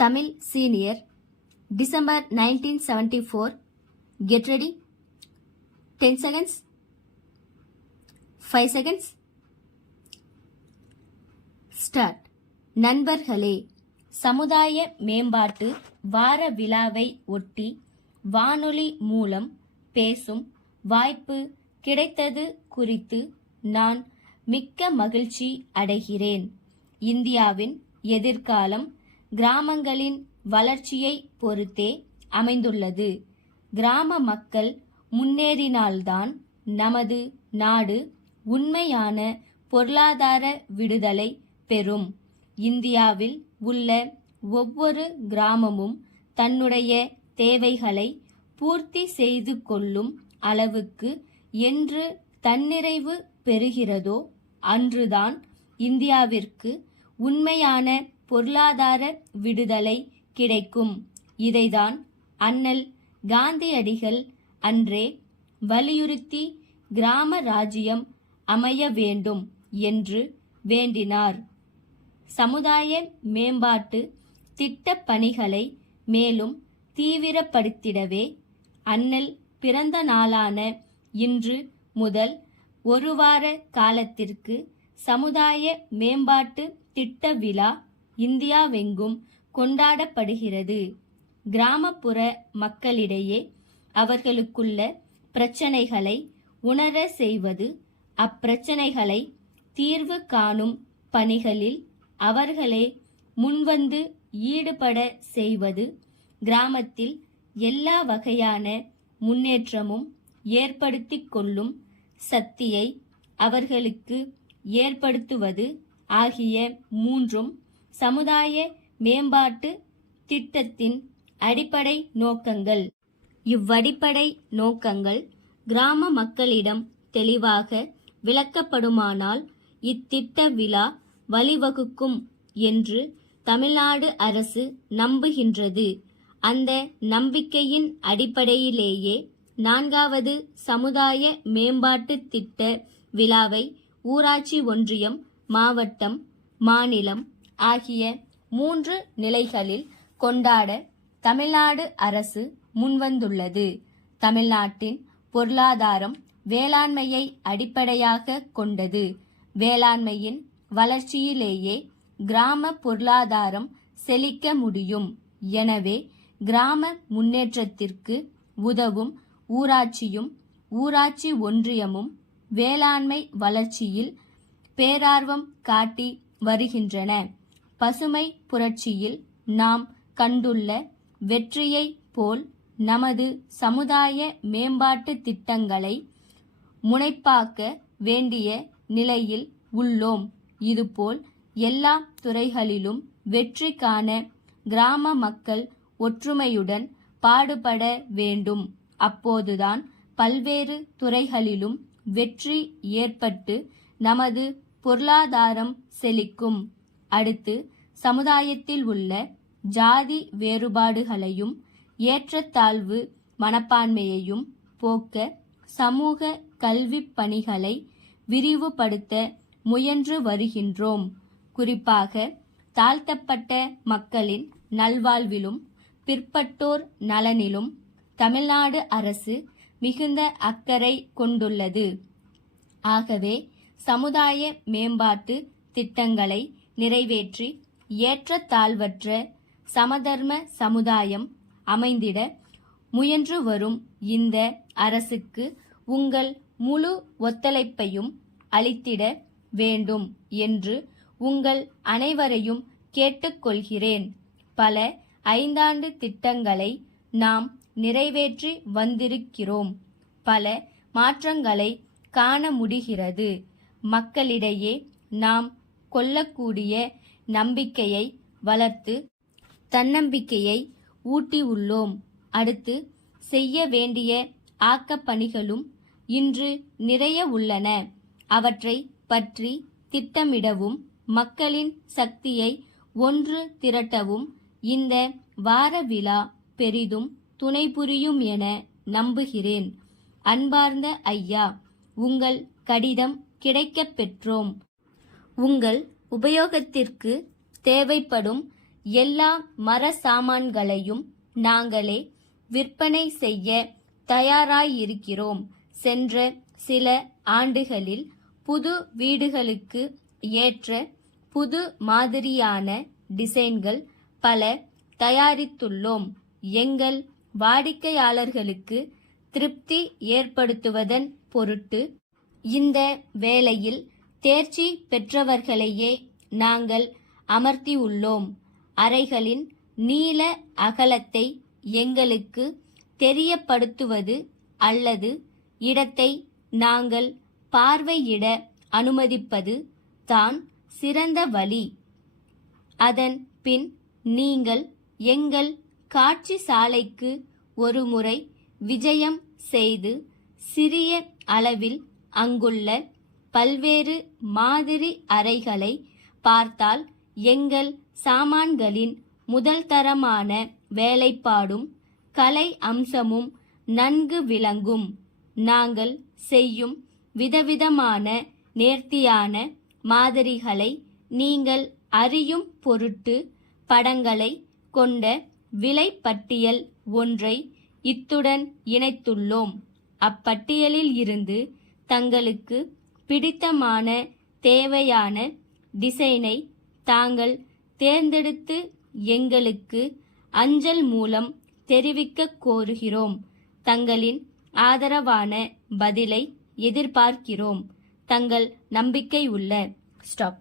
Tamil Senior, December 1974. Get ready. 10 seconds. 5 seconds. Start. நண்பர்களே, சமுதாய மேம்பாட்டு வார விழாவை ஒட்டி வானொலி மூலம் பேசும் வாய்ப்பு கிடைத்தது குறித்து நான் மிக்க மகிழ்ச்சி அடைகிறேன். இந்தியாவின் எதிர்காலம் கிராமங்களின் வளர்ச்சியை பொறுத்தே அமைந்துள்ளது. கிராம மக்கள் முன்னேறினால்தான் நமது நாடு உண்மையான பொருளாதார விடுதலை பெறும். இந்தியாவில் உள்ள ஒவ்வொரு கிராமமும் தன்னுடைய தேவைகளை பூர்த்தி செய்து கொள்ளும் அளவுக்கு என்று தன்னிறைவு பெறுகிறதோ அன்றுதான் இந்தியாவிற்கு உண்மையான பொருளாதார விடுதலை கிடைக்கும். இதைதான் அண்ணல் காந்தியடிகள் அன்றே வலியுறுத்தி கிராம ராஜ்யம் அமைய வேண்டும் என்று வேண்டினார். சமுதாய மேம்பாட்டு திட்ட பணிகளை மேலும் தீவிரப்படுத்திடவே அண்ணல் பிறந்த நாளான இன்று முதல் ஒரு வார காலத்திற்கு சமுதாய மேம்பாட்டு திட்ட விழா இந்தியாவெங்கும் கொண்டாடப்படுகிறது. கிராமப்புற மக்களிடையே அவர்களுக்குள்ள பிரச்சனைகளை உணர செய்வது, அப்பிரச்சனைகளை தீர்வு காணும் பணிகளில் அவர்களே முன்வந்து ஈடுபட செய்வது, கிராமத்தில் எல்லா வகையான முன்னேற்றமும் ஏற்படுத்திக் கொள்ளும் சக்தியை அவர்களுக்கு ஏற்படுத்துவது ஆகிய மூன்றும் சமுதாய மேம்பாட்டு திட்டத்தின் அடிப்படை நோக்கங்கள். இவ்வடிப்படை நோக்கங்கள் கிராம மக்களிடம் தெளிவாக விளக்கப்படுமானால் இத்திட்ட விழா வழிவகுக்கும் என்று தமிழ்நாடு அரசு நம்புகின்றது. அந்த நம்பிக்கையின் அடிப்படையிலேயே 4வது சமுதாய மேம்பாட்டு திட்ட விழாவை ஊராட்சி ஒன்றியம், மாவட்டம், மாநிலம் ஆகிய 3 நிலைகளில் கொண்டாட தமிழ்நாடு அரசு முன்வந்துள்ளது. தமிழ்நாட்டின் பொருளாதாரம் வேளாண்மையை அடிப்படையாக கொண்டது. வேளாண்மையின் வளர்ச்சியிலேயே கிராம பொருளாதாரம் செழிக்க முடியும். எனவே கிராம முன்னேற்றத்திற்கு உதவும் ஊராட்சியும் ஊராட்சி ஒன்றியமும் வேளாண்மை வளர்ச்சியில் பேரார்வம் காட்டி வருகின்றன. பசுமை புரட்சியில் நாம் கண்டுள்ள வெற்றியை போல் நமது சமுதாய மேம்பாட்டு திட்டங்களை முனைப்பாக்க வேண்டிய நிலையில் உள்ளோம். இதுபோல் எல்லா துறைகளிலும் வெற்றி காண கிராம மக்கள் ஒற்றுமையுடன் பாடுபட வேண்டும். அப்போதுதான் பல்வேறு துறைகளிலும் வெற்றி ஏற்பட்டு நமது பொருளாதாரம் செழிக்கும். அடுத்து சமுதாயத்தில் உள்ள ஜாதி வேறுபாடுகளையும் ஏற்றத்தாழ்வு மனப்பான்மையையும் போக்க சமூக கல்வி பணிகளை விரிவுபடுத்த முயன்று வருகின்றோம். குறிப்பாக தாழ்த்தப்பட்ட மக்களின் நல்வாழ்விலும் பிற்பட்டோர் நலனிலும் தமிழ்நாடு அரசு மிகுந்த அக்கறை கொண்டுள்ளது. ஆகவே சமுதாய மேம்பாட்டு திட்டங்களை நிறைவேற்றி ஏற்றத்தாழ்வற்ற சமதர்ம சமுதாயம் அமைந்திட முயன்று வரும் இந்த அரசுக்கு உங்கள் முழு ஒத்துழைப்பையும் அளித்திட வேண்டும் என்று உங்கள் அனைவரையும் கேட்டுக்கொள்கிறேன். பல 5 ஆண்டு திட்டங்களை நாம் நிறைவேற்றி வந்திருக்கிறோம். பல மாற்றங்களை காண முடிகிறது. மக்களிடையே நாம் கொள்ளக்கூடிய நம்பிக்கையை வளர்த்து தன்னம்பிக்கையை ஊட்டியுள்ளோம். அடுத்து செய்ய வேண்டிய ஆக்கப்பணிகளும் இன்று நிறைய உள்ளன. அவற்றை பற்றி திட்டமிடவும் மக்களின் சக்தியை ஒன்று திரட்டவும் இந்த வார விழா பெரிதும் துணை புரியும் என நம்புகிறேன். அன்பார்ந்த ஐயா, உங்கள் கடிதம் கிடைக்கப் பெற்றோம். உங்கள் உபயோகத்திற்கு தேவைப்படும் எல்லா மர சாமான்களையும் நாங்களே விற்பனை செய்ய தயாராயிருக்கிறோம். சென்ற சில ஆண்டுகளில் புது வீடுகளுக்கு ஏற்ற புது மாதிரியான டிசைன்கள் பல தயாரித்துள்ளோம். எங்கள் வாடிக்கையாளர்களுக்கு திருப்தி ஏற்படுத்துவதன் பொருட்டு இந்த வேலையில் தேர்ச்சி பெற்றவர்களையே நாங்கள் அமர்த்தியுள்ளோம். அறைகளின் நீள அகலத்தை எங்களுக்கு தெரியப்படுத்துவது அல்லது இடத்தை நாங்கள் பார்வையிட அனுமதிப்பது தான் சிறந்த வழி. அதன் பின் நீங்கள் எங்கள் காட்சி சாலைக்கு ஒருமுறை விஜயம் செய்து சிறிய அளவில் அங்குள்ள பல்வேறு மாதிரி அறைகளை பார்த்தால் எங்கள் சாமான்களின் முதல் தரமான வேலைப்பாடும் கலை அம்சமும் நன்கு விளங்கும். நாங்கள் செய்யும் விதவிதமான நேர்த்தியான மாதிரிகளை நீங்கள் அறியும் பொருட்டு படங்களை கொண்ட விலைப்பட்டியல் ஒன்றை இத்துடன் இணைத்துள்ளோம். அப்பட்டியலில் இருந்து தங்களுக்கு பிடித்தமான தேவையான டிசைனை தாங்கள் தேர்ந்தெடுத்து எங்களுக்கு அஞ்சல் மூலம் தெரிவிக்க கோருகிறோம். தங்களின் ஆதரவான பதிலை எதிர்பார்க்கிறோம். தங்கள் நம்பிக்கை உள்ள ஸ்டாப்.